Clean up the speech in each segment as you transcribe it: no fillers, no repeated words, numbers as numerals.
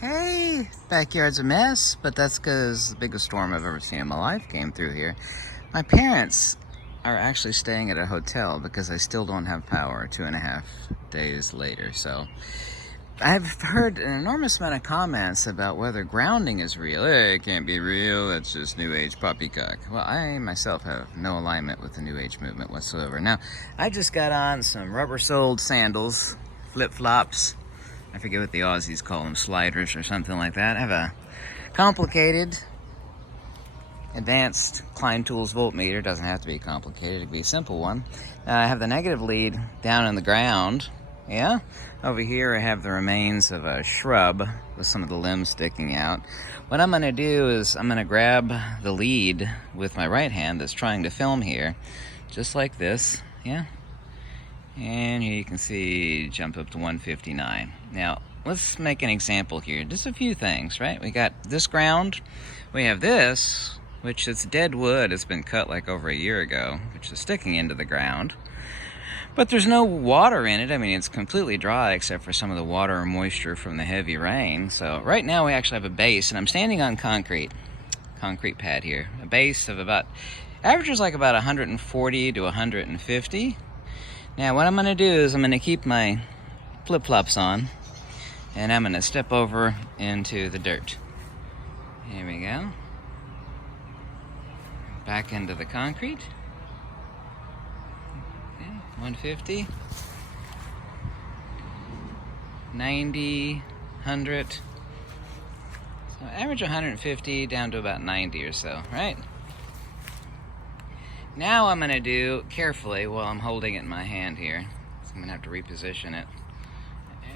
Hey, backyard's a mess, but that's because the biggest storm I've ever seen in my life came through here. My parents are actually staying at a hotel because I still don't have power 2.5 days later. So I've heard an enormous amount of comments about whether grounding is real. Hey, it can't be real, that's just New Age poppycock. Well, I myself have no alignment with the New Age movement whatsoever. Now, I just got on some rubber-soled sandals, flip-flops. I forget what the Aussies call them, sliders or something like that. I have a complicated, advanced Klein Tools voltmeter. Doesn't have to be complicated, it could be a simple one. I have the negative lead down in the ground. Yeah, over here I have the remains of a shrub with some of the limbs sticking out. What I'm going to do is I'm going to grab the lead with my right hand that's trying to film here, just like this, yeah? And here you can see jump up to 159. Now, let's make an example here. Just a few things, right? We got this ground. We have this, which is dead wood. It's been cut like over a year ago, which is sticking into the ground. But there's no water in it. I mean, it's completely dry except for some of the water or moisture from the heavy rain. So right now we actually have a base, and I'm standing on concrete pad here. A base of about, averages like about 140 to 150. Now what I'm going to do is I'm going to keep my flip-flops on, and I'm going to step over into the dirt. Here we go. Back into the concrete. Okay, 150. 90, 100. So average 150 down to about 90 or so, right? Now I'm going to do, carefully, while I'm holding it in my hand here, so I'm going to have to reposition it.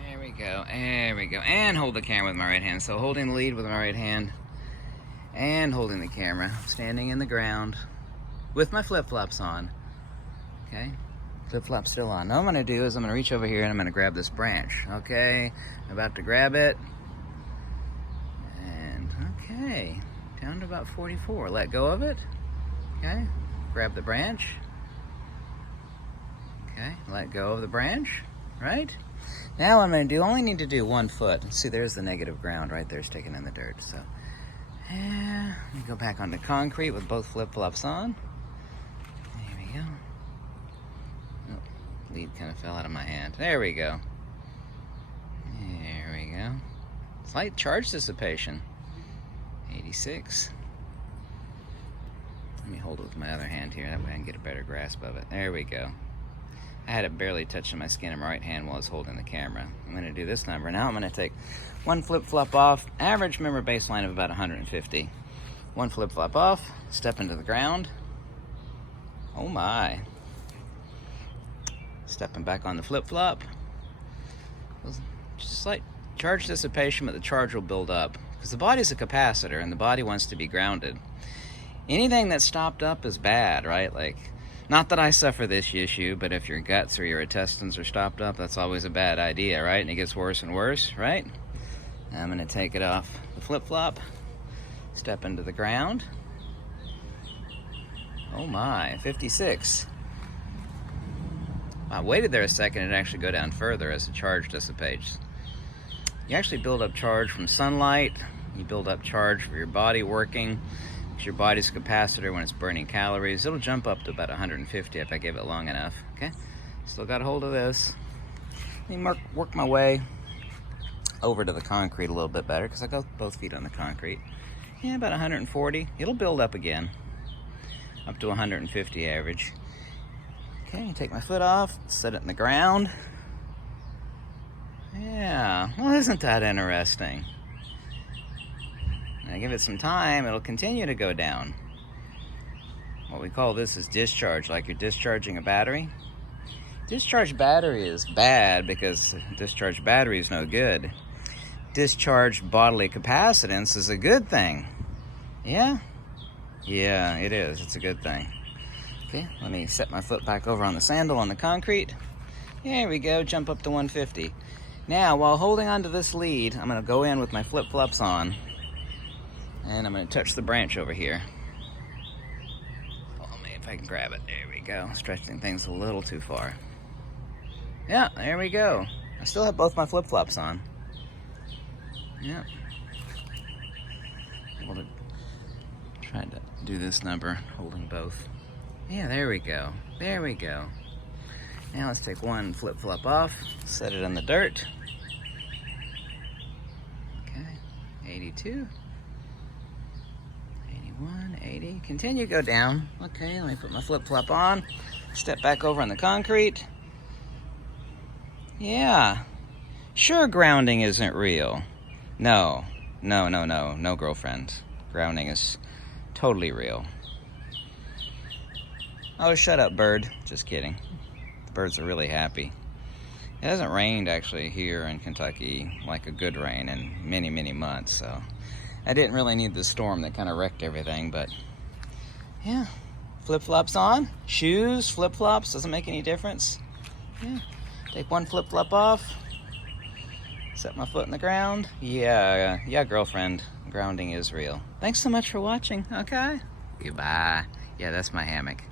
There we go, and hold the camera with my right hand. So holding the lead with my right hand, and holding the camera, standing in the ground, with my flip-flops on, okay? Flip-flops still on. Now what I'm going to do is I'm going to reach over here and I'm going to grab this branch, okay? I'm about to grab it, and okay, down to about 44. Let go of it, okay? Grab the branch. Okay, let go of the branch, right? Now what I'm going to do, only need to do 1 foot. See, there's the negative ground right there sticking in the dirt. So, yeah, let me go back onto concrete with both flip-flops on. There we go. Oh, lead kind of fell out of my hand. There we go. There we go. Slight charge dissipation. 86. Let me hold it with my other hand here, that way I can get a better grasp of it. There we go. I had it barely touching my skin in my right hand while I was holding the camera. I'm going to do this number. Now I'm going to take 1 flip-flop off. Average, remember, baseline of about 150. 1 flip-flop off, step into the ground. Oh my. Stepping back on the flip-flop. Just like charge dissipation, but the charge will build up. Because the body's a capacitor, and the body wants to be grounded. Anything that's stopped up is bad, right? Like, not that I suffer this issue, but if your guts or your intestines are stopped up, that's always a bad idea, right? And it gets worse and worse, right? I'm going to take it off the flip-flop, step into the ground. Oh my, 56. I waited there a second and actually go down further as the charge dissipates. You actually build up charge from sunlight, you build up charge for your body working. Your body's capacitor when it's burning calories. It'll jump up to about 150 if I give it long enough. Okay, still got a hold of this. Let me work my way over to the concrete a little bit better because I got both feet on the concrete. Yeah, about 140. It'll build up again, up to 150 average. Okay, take my foot off, set it in the ground. Yeah, well, isn't that interesting? I give it some time, it'll continue to go down. What we call this is discharge, like you're discharging a battery. Discharged battery is bad because discharged battery is no good. Discharged bodily capacitance is a good thing. Yeah? Yeah, it is. It's a good thing. Okay, let me set my foot back over on the sandal on the concrete. There we go, jump up to 150. Now, while holding onto this lead, I'm going to go in with my flip-flops on. And I'm going to touch the branch over here. Follow me if I can grab it. There we go. Stretching things a little too far. Yeah, there we go. I still have both my flip-flops on. Yep. Able to try to do this number, holding both. Yeah, there we go. There we go. Now let's take one flip-flop off, set it in the dirt. Okay, 82. 81, 80. Continue, go down. Okay, let me put my flip-flop on. Step back over on the concrete. Yeah. Sure, grounding isn't real. No, no, girlfriend. Grounding is totally real. Oh, shut up, bird. Just kidding. The birds are really happy. It hasn't rained, actually, here in Kentucky, like a good rain in many, many months, so I didn't really need the storm that kind of wrecked everything, but yeah. Flip-flops on, shoes, flip-flops, doesn't make any difference. Yeah. Take one flip-flop off, set my foot in the ground. Yeah, girlfriend, grounding is real. Thanks so much for watching, okay? Goodbye. Yeah, that's my hammock.